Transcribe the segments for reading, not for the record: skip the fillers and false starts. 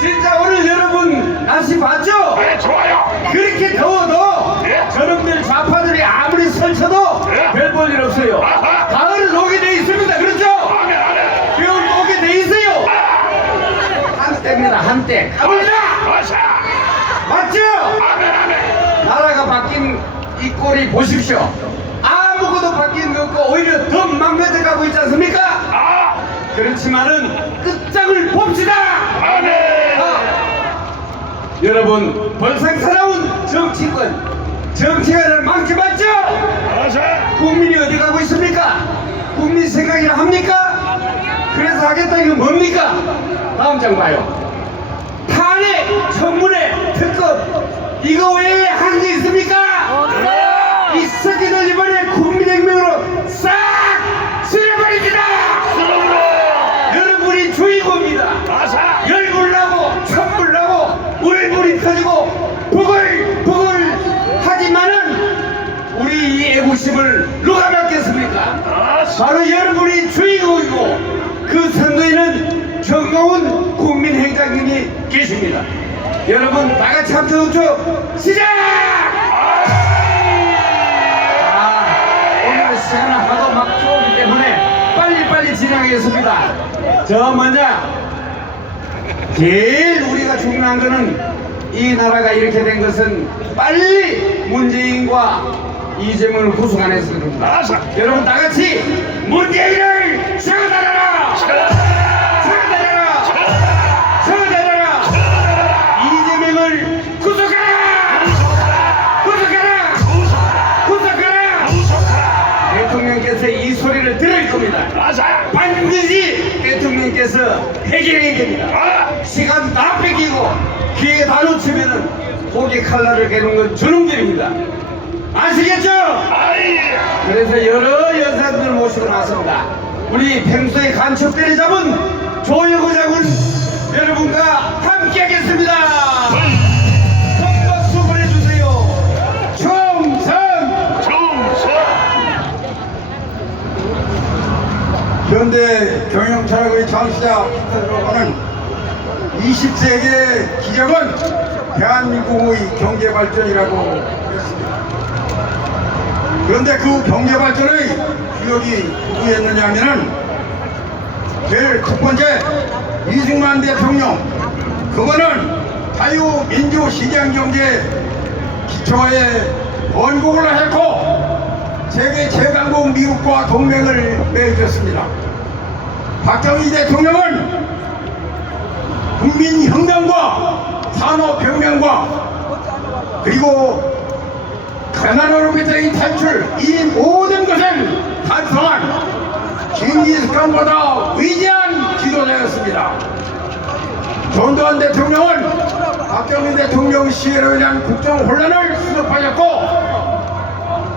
진짜 오늘 여러분 날씨 봤죠? 네, 좋아요. 그렇게 더워도 예. 저놈들 좌파들이 아무리 설쳐도 예. 별 볼 일 없어요. 아하. 가을은 오게 돼 있습니다. 그렇죠? 아멘, 아멘. 겨울도 오게 돼 있어요. 한때입니다. 한때. 가봅니다. 아샤. 맞죠? 아멘, 아멘. 나라가 바뀐 이 꼴이 보십시오. 아무것도 바뀐 게 없고 오히려 더 망가져가고 있지 않습니까? 아, 그렇지만은 끝장을 봅시다. 아멘. 여러분 벌상사나운 정치가를 망쳐봤죠? 아샤. 국민이 어디 가고 있습니까? 국민 생각이나 합니까? 그래서 하겠다 이거 뭡니까? 다음 장 봐요. 탄핵, 청문회, 특검 이거 외에 한 게 있습니까? 이 새끼들 이번에 국민혁명으로 싹 쓸어버립니다. 여러분이 주인공입니다. 아샤. 열불 나고 천불 나고 울불이 터지고 부글부글 하지만은 우리 이 애국심을 누가 막겠습니까? 아샤. 바로 여러분이 주인공이고 그 선거에는 정거운 국민행장님이 계십니다. 여러분 다같이 함께 시작! 오늘 시간은 하도 막 좋기 때문에 빨리빨리 진행하겠습니다. 저 먼저 제일 우리가 중요한 거는 이 나라가 이렇게 된 것은 빨리 문재인과 이재명을 구속안해서 그럽니다. 아샤. 여러분 다같이 문재인을 세워달라! 세워달라! 세워달라! 이재명을 구속하라! 구속하라! 구속하라! 대통령께서 이 소리를 들을 겁니다. 아샤. 반드시 대통령께서 해결해야 됩니다. 아, 시간 다 뺏기고 기회 다 놓치면은 고개 칼날을 개는 건 저놈들입니다. 아시겠죠? 아이. 그래서 여러 여사들 모시고 나섭니다. 우리 평소에 간첩 때려잡은 조여구장군 여러분과 함께 하겠습니다. 큰 박수 보내주세요. 총선! 충성. 현대 경영 철학의 창시자 피터로가는 20세기의 기적은 대한민국의 경제 발전이라고 했습니다. 그런데 그 경제 발전의 기억이 누구였느냐 하면은 제일 첫 번째 이승만 대통령, 그거는 자유민주시장경제 기초에 건국을 했고 세계 최강국 미국과 동맹을 맺었습니다. 박정희 대통령은 국민혁명과 산업혁명과 그리고 가난으로부터의 탈출, 이 모든 것을 달성한 징기스칸보다 위대한 지도자였습니다. 전두환 대통령은 박정희 대통령 시해로 인한 국정 혼란을 수습하였고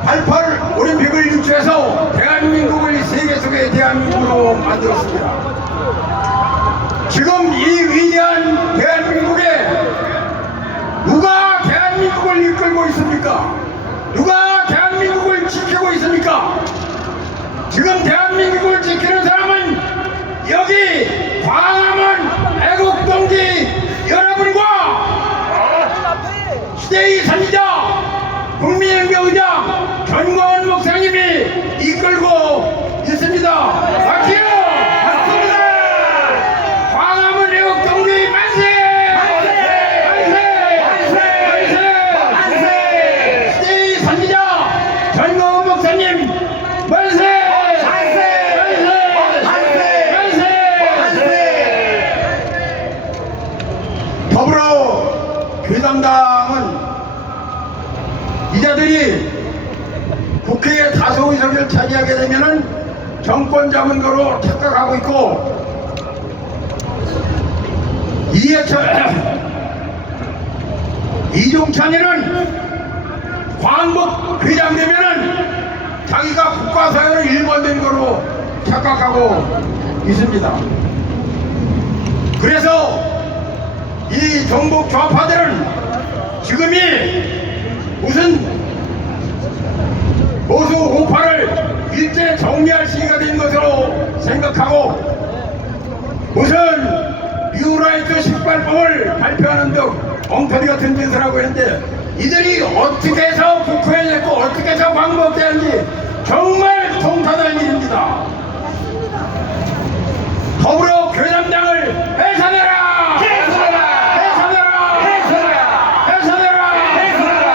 88 올림픽을 유치해서 대한민국을 세계 속의 대한민국으로 만들었습니다. 지금 이 위대한 대한민국에 누가 대한민국을 이끌고 있습니까? 누가 대한민국을 지키고 있습니까? 지금 대한민국을 지키는 사람은 여기 광화문 애국동지 여러분과 시대의 선지자 국민혁명의장 전광훈 목사님이 이끌고 있습니다. 박수요! 맞습니다! 광화문 애국동지 만세! 전광훈 목사님 만세! 더불어 교당당은 이자들이 국회의 다수 의석을 차지하게 되면은 정권 자문거로 착각하고 있고 이종찬이는 광복 회장 되면은 자기가 국가사회를 일관된 거로 착각하고 있습니다. 그래서 이 정복 좌파들은 지금이 무슨 보수 우파를 일제 정리할 시기가 된 것으로 생각하고 무슨 뉴라이트 18법을 발표하는 등 엉터리 같은 짓을 하고 있는데 이들이 어떻게 해서 국회에 냈고 어떻게 해서 광복되는지 정말 통탄할 일입니다. 더불어 교남장을 해산해라! 해산해라! 해산해라! 해산해라! 해산해라! 해산해라!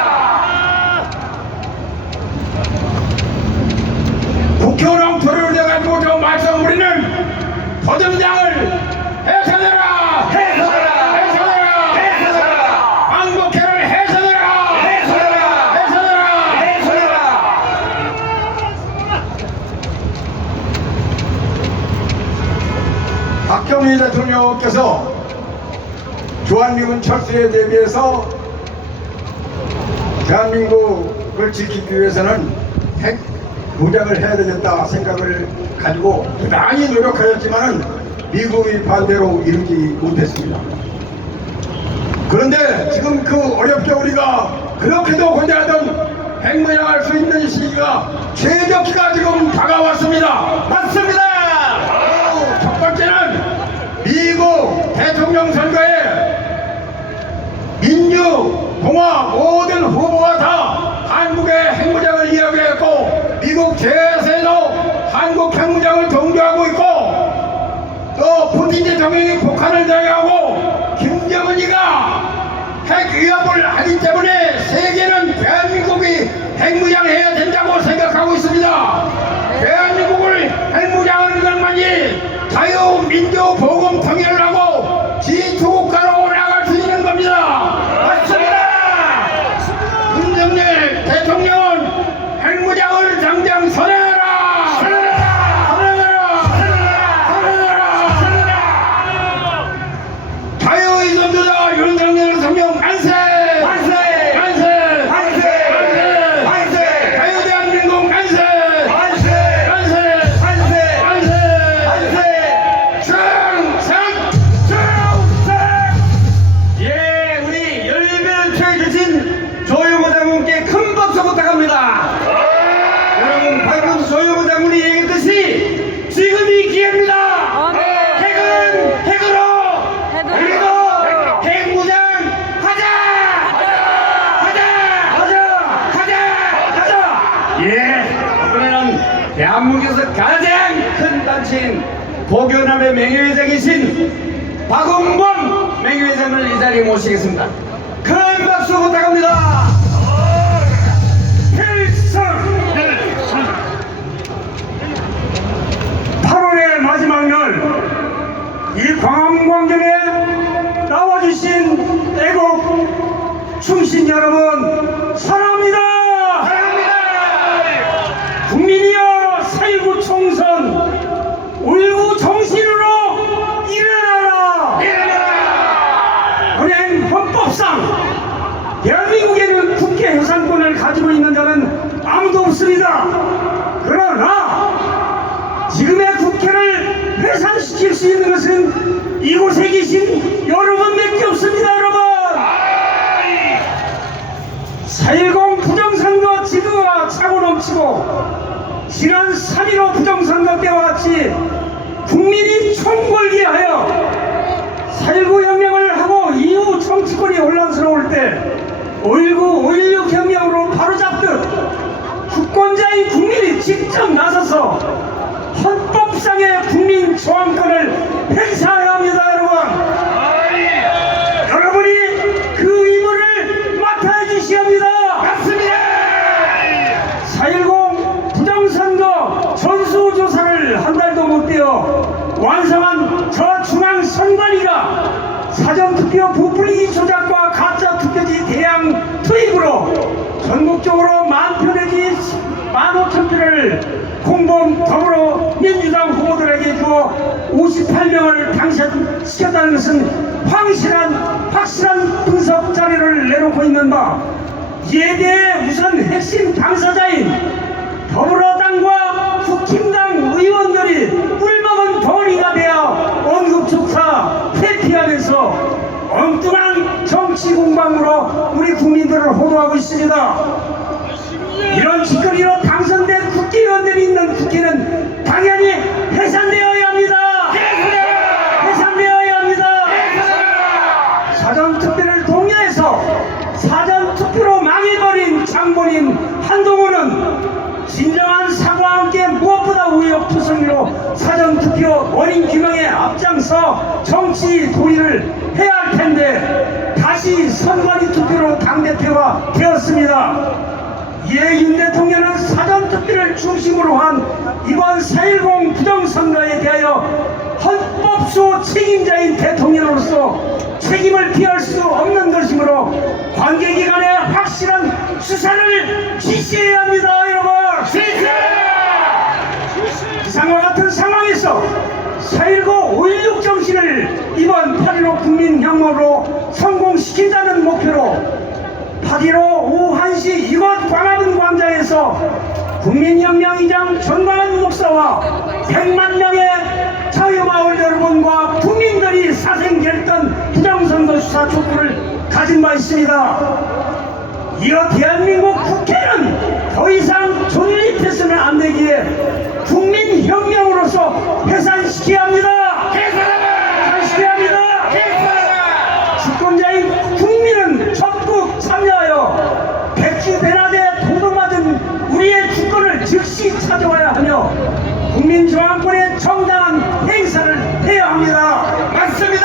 국회의원 엉터리를 내가지고 저 말썽부리는 더듬장을 해산해라! 해산해라! 해산해라! 해산해라! 광복회를 해산해라! 해산해라! 해산해라! 해산해라! 박정희 대통령께서 주한미군 철수에 대비해서 대한민국을 지키기 위해서는 핵 무장을 해야 되겠다 생각을 가지고 많이 노력하였지만은 미국이 반대로 이루지 못했습니다. 그런데 지금 그 어렵게 우리가 그렇게도 고대하던 핵무장할 수 있는 시기가 최적기가 지금 다가왔습니다. 맞습니다! 첫 번째는 미국 대통령 선거에 민주공화 모든 후보가 다 한국의 핵무장을 이야기했고 미국 재세도 한국 핵무장을 동조하고 있고 또 푸틴 대통령이 북한을 대하고 김정은이가 핵 위협을 하기 때문에 세계는 대한민국이 핵무장해야 된다고 생각하고 있습니다. 대한민국을 핵무장하는 것만이 자유민주보건 통일을 하고 G2국가로 나갈 수 있는 겁니다. 맞습니다! 윤석열 대통령은 핵무장을 당장 선언하라! 선언하라! 선언하라! 선언하라! 선언하라! 자유의존주자 윤석열 대통령 만세! 만세! 만세! 만세! 만세! 자유대한민국 만세! 만세! 만세! 만세! 만세! 만세! 충성! 충성! 예, 우리 열변을 표해주신 조용호 장군께 큰 박수 부탁합니다. 여러분, 방금 조용호 장군이 얘기했듯이 지금이 기회입니다. 핵은 핵으로 그리고 핵무장 하자! 하자! 예, 이번에는 대한민국에서 가장 큰 단체인 보교남의 명예회장이신 박홍범 명예회장을 이 자리에 모시겠습니다. 큰 박수 부탁합니다. 필승! 8월의 마지막 날 이 광화문광장에 나와주신 애국 충신 여러분 사랑합니다. 국민이여 4.19 총선 5.19 정신으로 일어나라. 은행 헌법상 대한민국에는 국회 해산권을 가지고 있는 자는 아무도 없습니다. 그러나 지금의 국회를 해산시킬 수 있는 것은 이곳에 계신 여러분밖에 없습니다. 여러분 4.10 부정선거 지도가 차고 넘치고 지난 3.15 부정선거 때와 같이 국민이 총궐기하여 4.19 혁명을 하고 이후 정치권이 혼란스러울 때 5.19, 5.16 혁명으로 바로잡듯 주권자인 국민이 직접 나서서 헌법상의 국민 조항권을 행사해야 합니다. 여러분이 그 의무를 맡아야 주셔야 합니다. 맞습니다. 4.10 부정선거 전수조사를 한 달도 못 되어 완성한 저 중앙선관위가 사전투표 부풀리기 조작과 가짜 투표지 대량 투입으로 전국적으로 10,000표 내지 15,000표를 공범 더불어민주당 후보들에게 주어 58명을 당선시켰다는 것은 확실한 분석 자료를 내놓고 있는 바, 이에 대해 우선 핵심 당사자인 더불어당과 국힘당 의원들이 꿀먹은 덩어리가 되어 언급조차 회피하면서 엉뚱한 정치 공방으로 우리 국민들을 호도하고 있습니다. 이런 짓거리로 당선된 국회의원들이 있는 국회는 당연히 해산되어야 합니다. 해산되어야 합니다. 앞으로 사전투표 원인 규명에 앞장서 정치 도의를 해야 할 텐데 다시 선관위 투표로 당대표가 되었습니다. 이에 윤 대통령은 사전투표를 중심으로 한 이번 4.10 부정선거에 대하여 헌법수 책임자인 대통령으로서 책임을 피할 수 없는 것이므로 관계기관에 확실한 수사를 지시해야 합니다. 여러분, 이상과 같은 상황에서 4.19 5.16 정신을 이번 8.15 국민혁명으로 성공시킨다는 목표로 8.15 오후 1시 이곳 광화문 광장에서 국민혁명이장 전광훈 목사와 100만 명의 자유마을 여러분과 국민들이 사생결단 부정선거 수사 촉구를 가진 바 있습니다. 이어 대한민국 국회는 더 이상 존립해서는 안 되기에 국민혁명으로서 해산시켜야 합니다. 해산시켜야 합니다. 주권자인 국민은 적극 참여하여 백주대낮에 도둑맞은 우리의 주권을 즉시 찾아와야 하며 국민저항권의 정당한 행사를 해야 합니다. 맞습니다.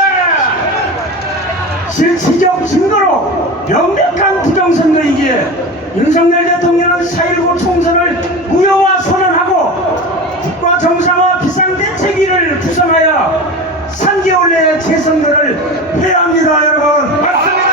실질적 증거로 명백한 부정선거이기에 윤석열 대통령은 4.19 총선을 무효화 선언하고 국가 정상화 비상대책위를 구성하여 3개월 내에 재선거를 해야 합니다. 여러분, 맞습니다.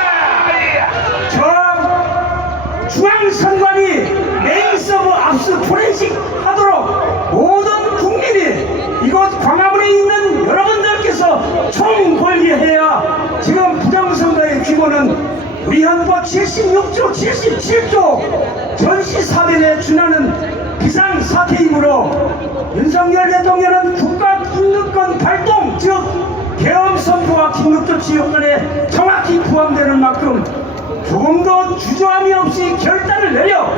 저 중앙선관위 메인 서버 압수 포렌식 하도록 모든 국민이 이곳 광화문에 있는 여러분들께서 총궐기해야 지금 부정선거의 규모는 우리 헌법 76조 77조 전시사변에 준하는 비상사태이므로 윤석열 대통령은 국가긴급권 발동 즉 계엄선포와 긴급조치 요건에 정확히 포함되는 만큼 조금도 주저함이 없이 결단을 내려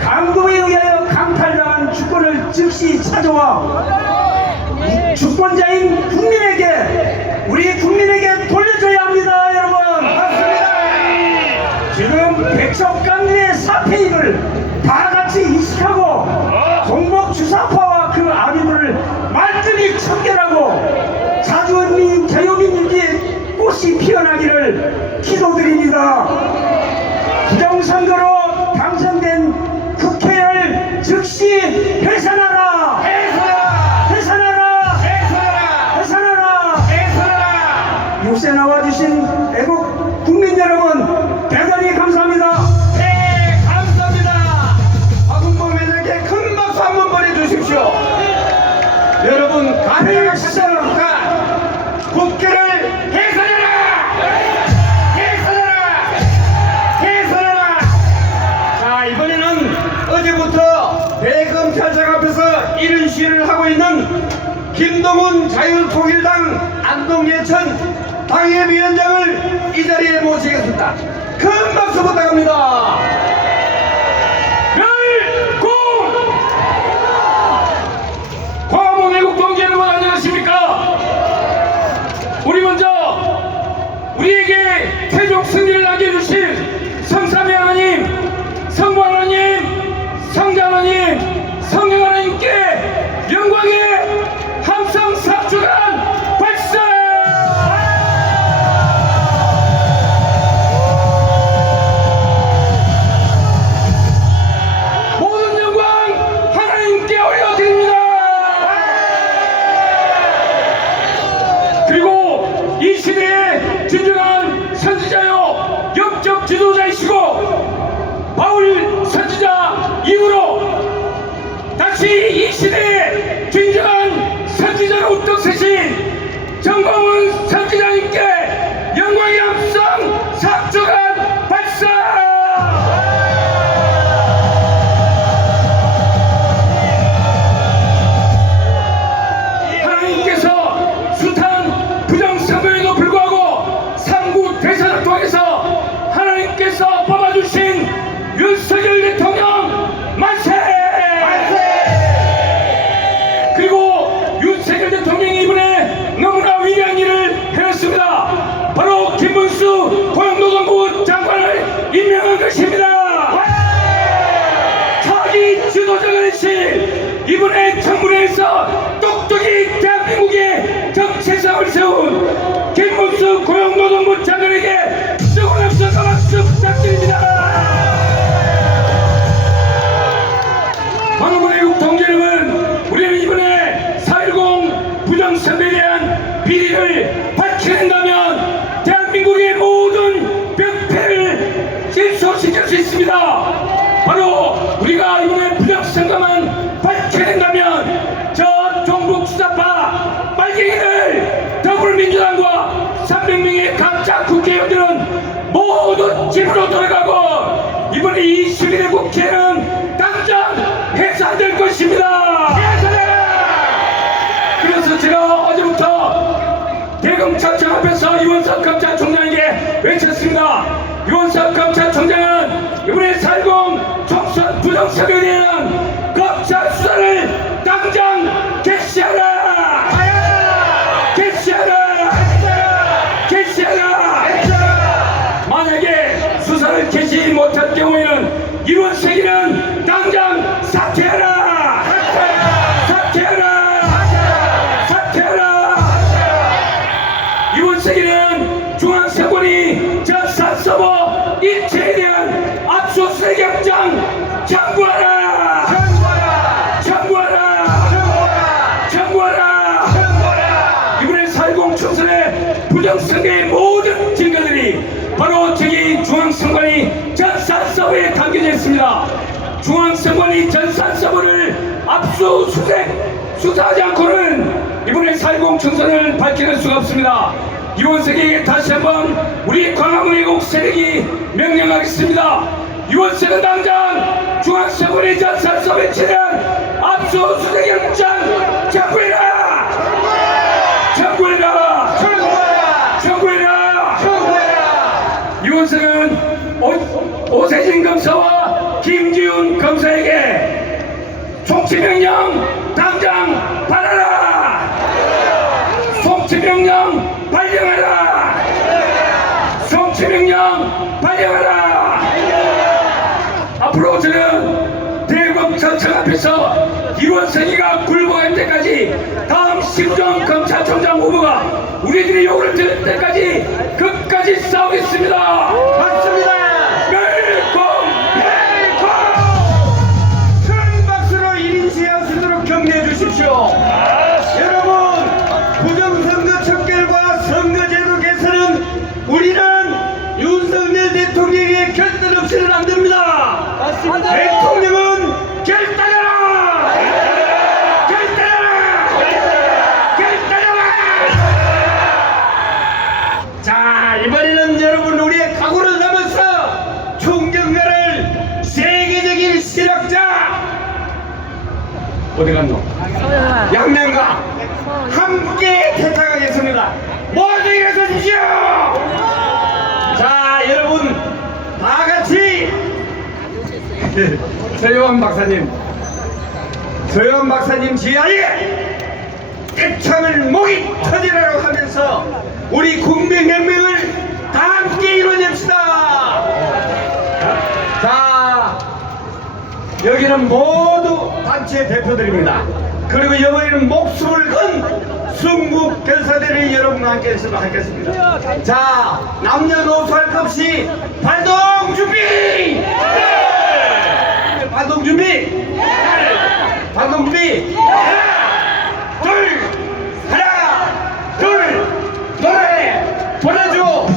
강도에 의하여 강탈당한 주권을 즉시 찾아와 주권자인 국민에게 우리 국민에게 돌려줘야 합니다. 여러분, 지금 백척간의 사태임을 다같이 인식하고 종북주사파와 그 아비들을 말끔히 청결하고 자주민민 자유민주주의의 꽃이 피어나기를 기도드립니다. 부정선거로 당선된 국회를 즉시 해산하라! 요새 나와주신 애국 국민 여러분 대단히 감사합니다. 네, 감사합니다. 박은범에게 큰 박수 한번 보내주십시오. 여러분, 가능하시다니까 국회를 해산하라! 자, 이번에는 어제부터 대검찰청 앞에서 이런 시위를 하고 있는 김동훈 자유통일당 안동예천 당협위원장을 이 자리에 모시겠습니다. 큰 박수 부탁합니다. 열공! 광화문 애국 동지 여러분 안녕하십니까? 우리 먼저 우리에게 최종 승리를 안겨주신 성삼위 하나님, 성부 하나님, 성자 하나님, 성령 하나님께 영광의 함성 삽주간 발사! 모든 영광 하나님께 올려드립니다. 그리고 이 시대의 진정한 선지자요 영적 지도자이시고 바울 선지자 이후로 다시 이 시대의 진정한 선지자로 떡세신 정광훈 선지자님께 영광의 함성 삽주간 발사! 하나님께서 숱한 부정선거에도 불구하고 삼국 대선을 통해서 하나님께서 뽑아주신 윤석열 대통령 만세! 그리고 윤석열 대통령이 이번에 너무나 위대한 일을 해냈습니다. 바로 김문수 고용노동부 장관을 임명한 것입니다. 차기 지도자가 되신 이번에 청문회에서 또 똑똑히 대한민국의 정체성을 세운 김문수 고용노동부 장관에게 뜨거운 함성과 박수 부탁드립니다. 광화문의국 동지여러분, 우리는 이번에 4.10 부정선거에 대한 비리를 밝혀낸다면 대한민국의 모든 병폐를 실소시킬 수 있습니다. 바로 우리가 이번에 부정선거만 밝혀낸다면 저 종북 수사파 빨갱이들 더불어민주당과 300명의 가짜 국회의원들은 모두 집으로 돌아가고 이번에 21대 국회는 당장 해산될 것입니다. 그래서 제가 어제부터 대검찰청 앞에서 이원석 검찰총장에게 외쳤습니다. 이원석 검찰총장은 이번에 4.10 총선 부정선거에 대한 검찰 수사를 당장 개시하라! 개시하라! 개시하라! 만약에 수사를 개시 못할 경우에는 이원석이는 당장 사퇴하라! 사퇴하라! 사퇴하라! 이원석이는 중앙선관위 전산 서버 일체에 대한 압수수색 영장 청구하라! 청구하라! 청구하라! 이번에 4.10 총선의 부정선거의 모든 증거들이 바로 저기 중앙선관위 전산 서버에 담겨져 있습니다. 중앙선관위 전산 서버를 압수수색 수사하지 않고는 이번에 4.10 총선을 밝혀낼 수가 없습니다. 이원석에게 다시 한번 우리 광화문의국 세력이 명령하겠습니다. 이원석은 당장 중앙선관위 전산 서버에 최대한 압수수색 영장 청구해라! 청구해라! 청구해라! 이원석은 오세진 검사와 김지훈 검사에게 송치명령 당장 받아라! 송치명령 발령하라! 송치명령 발령하라! 앞으로 저는 대검찰청 앞에서 이원석이가 굴복할 때까지 다음 심정 검찰총장 후보가 우리들의 요구를 들을 때까지 끝까지 싸우겠습니다. 맞습니다. 큰 박수로 1인 시하시도록 격려해 주십시오. 여러분, 부정선거 척결과 선거제도 개선은 우리는 윤석열 대통령의 결단 없이는 안 됩니다. 맞습니다. 대통령은 결단하라! 결단하라! 결단하라! 자, 이번에는 여러분 우리의 각오를 담아서 총경가를 세계적인 실력자 어디 갔노? 양명과 함께 대탁하겠습니다. 모두 일어서 주시오. 자, 여러분 다 같이 서영원 박사님 지하에 애창을 목이 터지라고 하면서 우리 국민혁명을 다 함께 이루어냅시다. 자, 여기는 모두 단체 대표들입니다. 그리고 이번에는 목숨을 건 순국 결사대를 여러분과 함께 했으면 하겠습니다. 자, 남녀노소 할 것 없이 발동 준비! 발동 준비! 발동 준비! 하나, 둘, 노래 보내줘!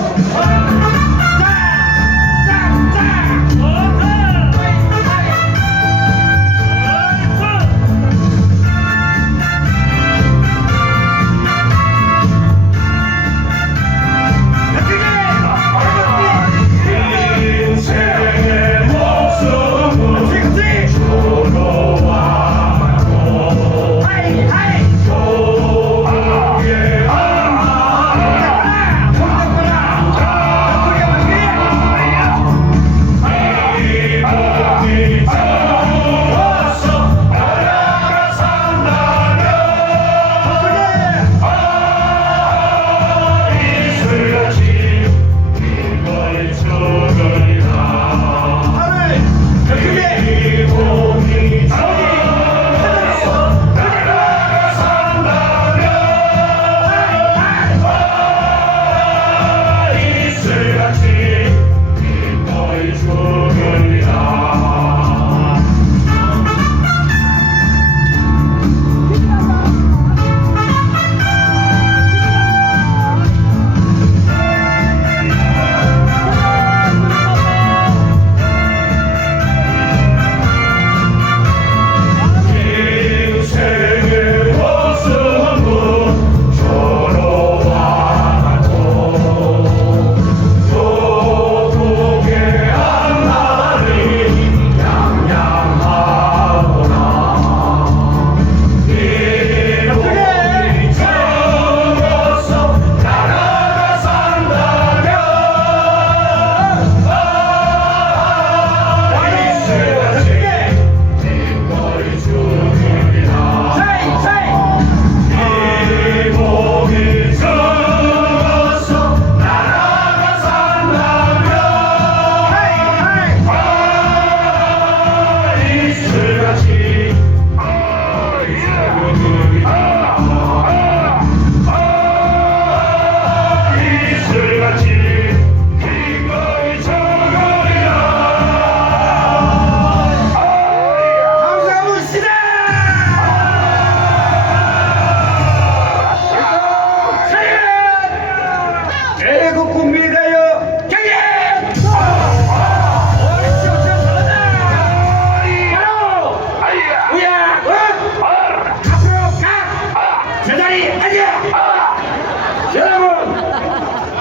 조로와 하이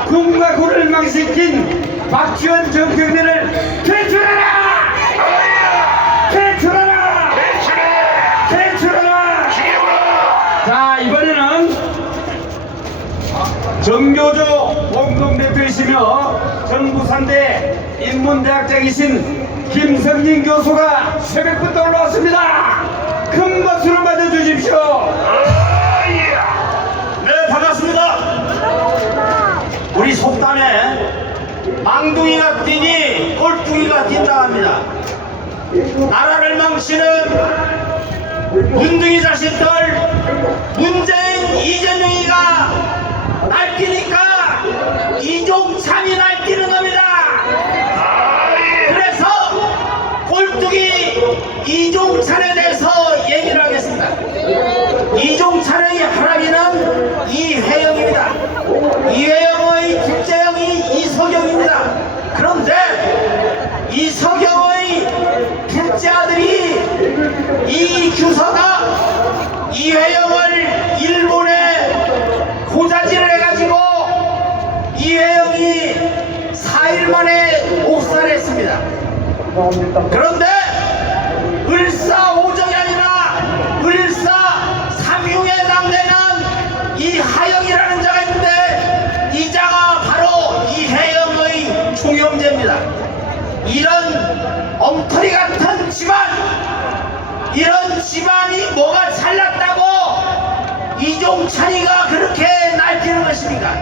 군과 군을 망신시킨 박지원 정경련을 퇴출하라! 퇴출하라! 퇴출하라! 자, 이번에는 정교조 공동대표이시며 정부산대 인문대학장이신 김성진 교수가 새벽부터 올라왔습니다. 큰 박수를 맞아주십시오. 네, 반갑습니다. 우리 속담에 망둥이가 뛰니 꼴뚜기가 뛴다 합니다. 나라를 망치는 문둥이 자식들, 문재인 이재명이가 날뛰니까 이종찬이 날뛰는 겁니다. 그래서 꼴뚜기 이종찬에 대해서 얘기를 하겠습니다. 이종찬의 할아비는 이회영입니다. 이회영의 둘째형이 이석영입니다. 그런데 이석영의 둘째 아들이 이규서가 이회영을 일본에 고자질을 해가지고 이회영이 4일 만에 옥살했습니다. 그런데 을사오정이 아니라 을사삼흉에 해당되는 이하영이라는 자가 있는데 이 자가 바로 이회영의 총형제입니다. 이런 엉터리 같은 집안, 이런 집안이 뭐가 잘났다고 이종찬이가 그렇게 날뛰는 것입니까?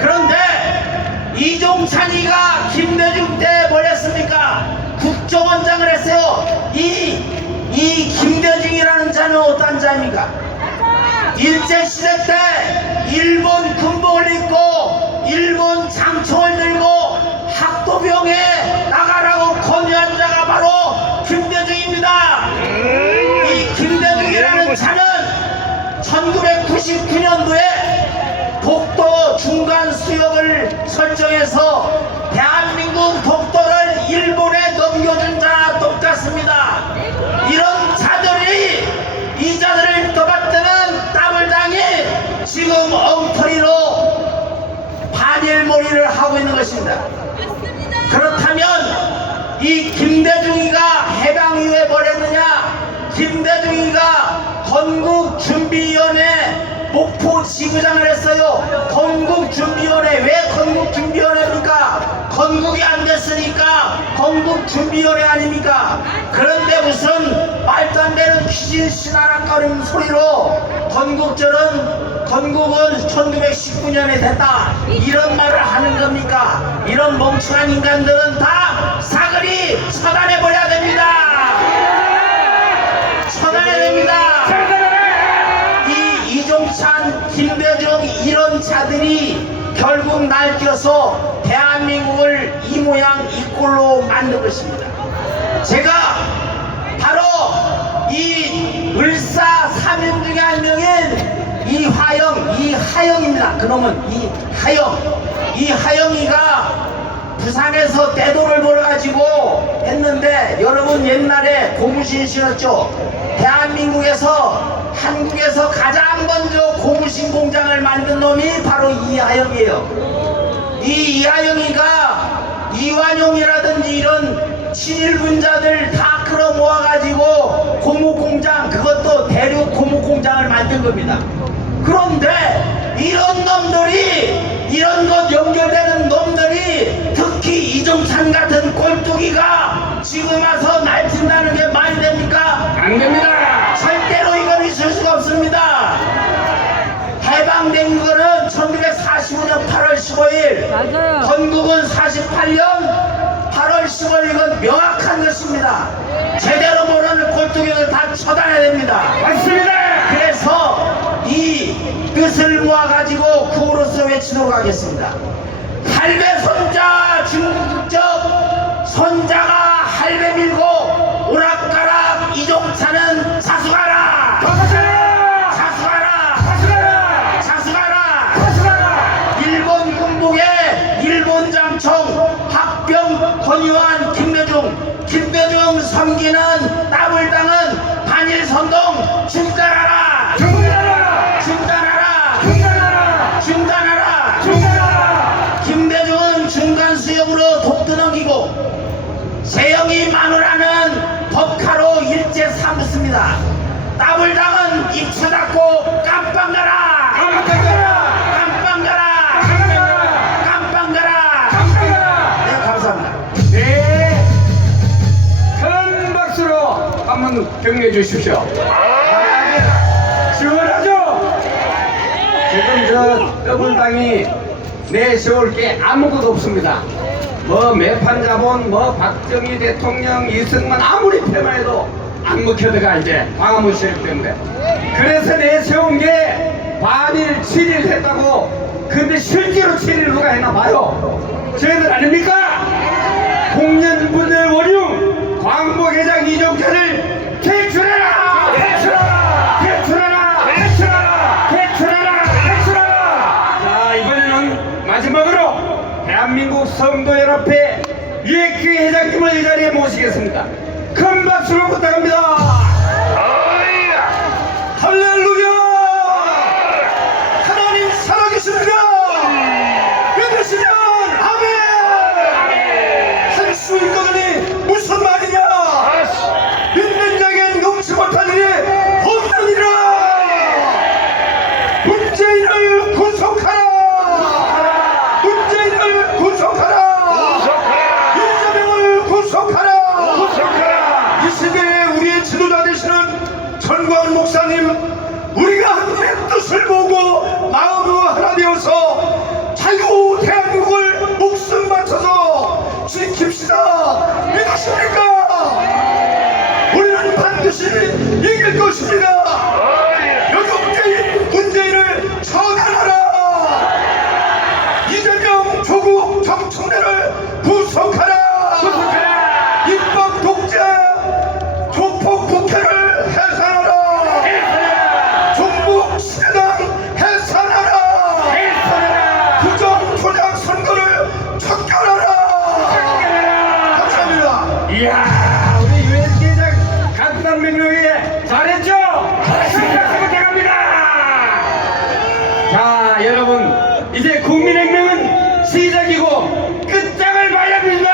그런데 이종찬이가 김대중 때 뭘 했습니까? 국정원장을 했어요. 이 김대중이라는 자는 어떤 자입니까? 일제시대 때 일본 군복을 입고 일본 장총을 들고 학도병에 나가라고 권유한 자가 바로 김대중입니다. 이 김대중이라는 자는 1999년도에 독도 중간 수역을 설정해서 대한민국 독도를 일본에 넘겨준 자와 똑같습니다. 이런 자들이 이 자들을 떠받드는 따블당이 지금 엉터리로 반일몰이를 하고 있는 것입니다. 그렇다면 이 김대중이가 해방 이후에 뭘 했느냐? 김대중이가 건국준비위원회 목포 지구장을 했어요. 건국준비위원회, 왜 건국준비위원회입니까? 건국이 안 됐으니까 건국준비위원회 아닙니까? 그런데 무슨 말도 안 되는 귀신씨나락거리는 소리로 건국은 1919년에 됐다 이런 말을 하는 겁니까? 이런 멍청한 인간들은 다 사거리 처단해버려야 됩니다. 처단해야 됩니다. 이종찬, 김대중 이런 자들이 결국 날뛰어서 대한민국을 이 모양 이 꼴로 만든 것입니다. 제가 바로 이 을사 삼형 중에 한 명인 이하영입니다. 그놈은 이하영이가 부산에서 떼돌을 벌어가지고 했는데 여러분 옛날에 고무신 신었죠? 대한민국에서 한국에서 가장 먼저 고무신 공장을 만든 놈이 바로 이하영이에요. 이 이하영이가 이완용이라든지 이런 친일분자들 다 끌어모아가지고 고무공장, 그것도 대륙 고무공장을 만든 겁니다. 그런데 이런 놈들이, 이런 것 연결되는 놈들이 특히 이종찬 같은 꼴뚜기가 지금 와서 날뛴다는 게 말이 됩니까? 안 됩니다. 절대로 이건 있을 수가 없습니다. 해방된 거는 1945년 8월 15일, 맞아요. 건국은 48년 8월 15일, 이건 명확한 것입니다. 제대로 모르는 꼴뚜기를 다 처단해야 됩니다. 맞습니다. 그래서 이 뜻을 모아가지고 구호로서 외치도록 하겠습니다. 할배 손자 중국적, 손자가 할배 밀고 오락가락 이종찬은 자수가라! 자수가라! 자수가라! 일본 군복에 일본 장총 합병 권유한 김대중 섬기는 따블당은 반일선동 중단하라! 중단하라! 중단하라! 중단하라! 중단하라! 하겠습니다. 따블당은 입쳐 닫고 깜빵 가라! 깜빵 가라! 깜빵 가라! 깜빵 가라! 깜빵 가라! 네, 감사합니다. 네, 큰 박수로 한번 격려해 주십시오. 시원하죠? 지금 저 더불당이 내세울 게 아무것도 없습니다. 뭐 매판자본, 뭐 박정희 대통령, 이승만 아무리 폐마해도 안 먹혀들어가 이제 광화문 시행 때문에. 그래서 내세운 게 반일 7일 했다고. 근데 실제로 7일 누가 했나 봐요. 저희들 아닙니까? 공연분들 원흉 광복회장 이종철을 퇴출해라! 퇴출하라! 퇴출하라! 퇴출하라! 퇴출하라! 퇴출하라! 자, 이번에는 마지막으로 대한민국 성도연합회 유해규 회장님을 이 자리에 모시겠습니다. 큰 박수로 부탁합니다. 할렐루야! 하나님 살아계십니다. 믿으시면 아멘! 할 수 있거든이 무슨 말이냐? 믿는 자에겐 넘치 못할 일이 없느니라. 문재인을 구속하라. 문재인을 구속하라. 이재명을 구속하라. 이 시대에 우리의 지도자 되시는 전광훈 목사님, 우리가 하나님의 뜻을 보고 마음으로 하나 되어서 자유 대한민국을 목숨 바쳐서 지킵시다. 믿으십니까? 우리는 반드시 이길 것입니다. 여종죄인 문재인을 처단하라. 이재명 조국 정청래를 구속하라. 입법 독재 조폭 국회를 해산하라. 종북 신당 해산하라. 부정 조작 선거를 척결하라. 감사합니다. 이야, 우리 유해계장 간단 명령에 잘했죠? 잘했습니다. 대갑니다. 자, 여러분, 이제 국민혁명은 시작이고 끝장을 봐야 됩니다.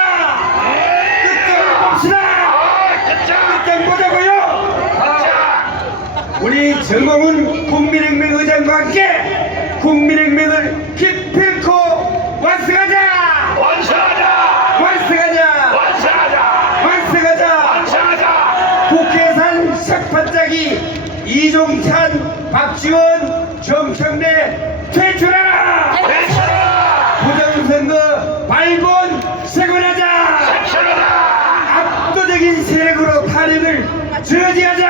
끝장을 봅시다. 끝장 보자고요. 우리 정홍훈 국민혁명 의장과 함께 국민혁명을 기필코 완성하자. 완성하자. 국회산 색판짜기 이종찬, 박지원, 정청래 퇴출하라. 부정선거 발본 세곤하자. 압도적인 세력으로 탄핵을 저지하자.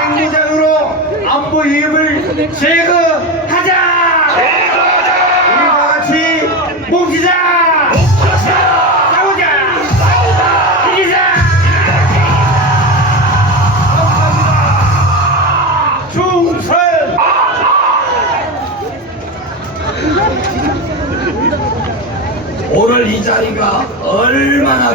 행리장으로 안보 위협을 제거하자. 우리가 같이 뭉치자. 싸우자. 이기자. 충성. 오늘 이 자리가 얼마나